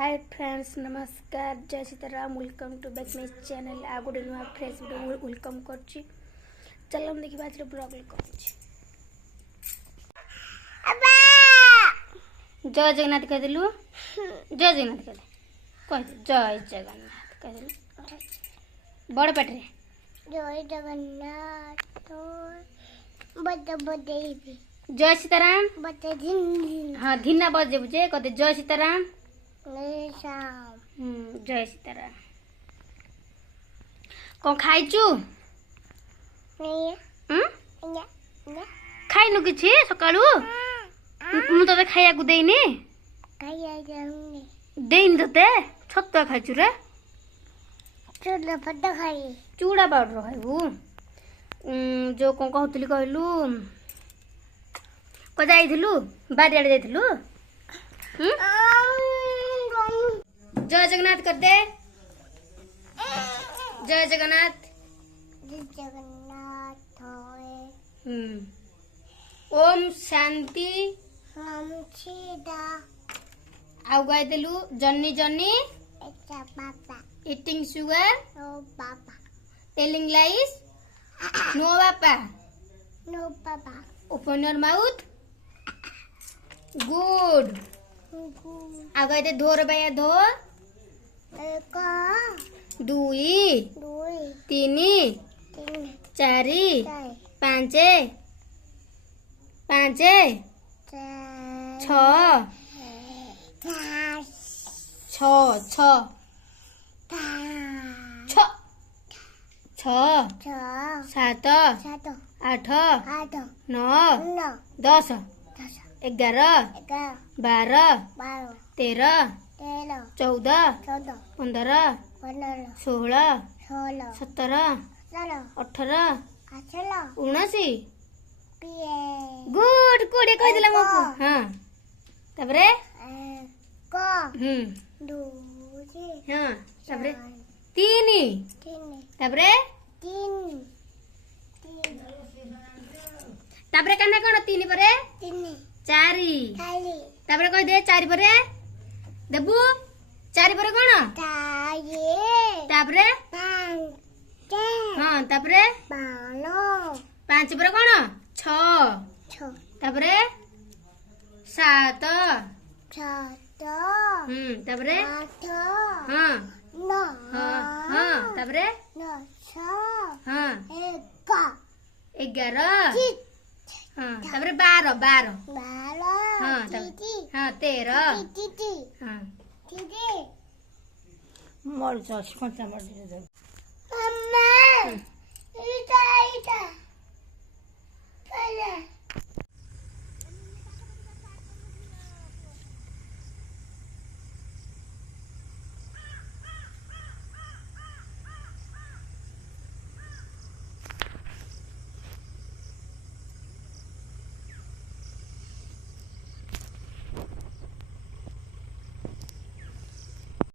हाय friends नमस्कार जय Sitaram welcome to back my channel आ गोटे नुआ फ्रेश वीडियो वेलकम करछि। चल हम देखिबा आज ब्लॉग करछि। जय जगन्नाथ कह दिलु जय जगन्नाथ कह जय जगन्नाथ कह दिलु बड़ पेट रे जय जगन्नाथ बड़े बड़े जय सीताराम बड़े दिन हां धिना बजे बुझे कहते जय सीताराम शाम जय सीताराम कौन खाइचु खाइनु किछि सकाळु मु तते खाइया को देइनी देइनी तते छत्ता खाइचु रे चूड़ा पट्टा खाई चूड़ा पाउडर खाइबु जो कौन कहतली कहलु को जाइथिलु बारियाडे जाइथिलु जय जगन्नाथ कर दे जय जगन्नाथ जगन्नाथ ओम शांति सीधा आउ गाय देलु जन्नी जन्नी पापा eating sugar no papa telling lies no papa no papa open your mouth good आउ गाय दे धोर बाया धो एक दुई दुई तीनी तीन चारि चार पांचे पांचे छ छ छ छ छ सात आठ नौ 10 11 12 13 14 15 16 17 18 19 गुड कोड़े कह दिला मो हां तबरे हां तबरे तीनी तबरे तबरे कन्ना कोन तीनी परे चारि तबरे कह दे चारि परे देबू चारि परे कोन तबरे हां तबरे 5 परे कोन 6 तबरे 7 तबरे हां हां तबरे हां 11 हां तबरे 12 हां हां 13 हां मर जास कौन सा मर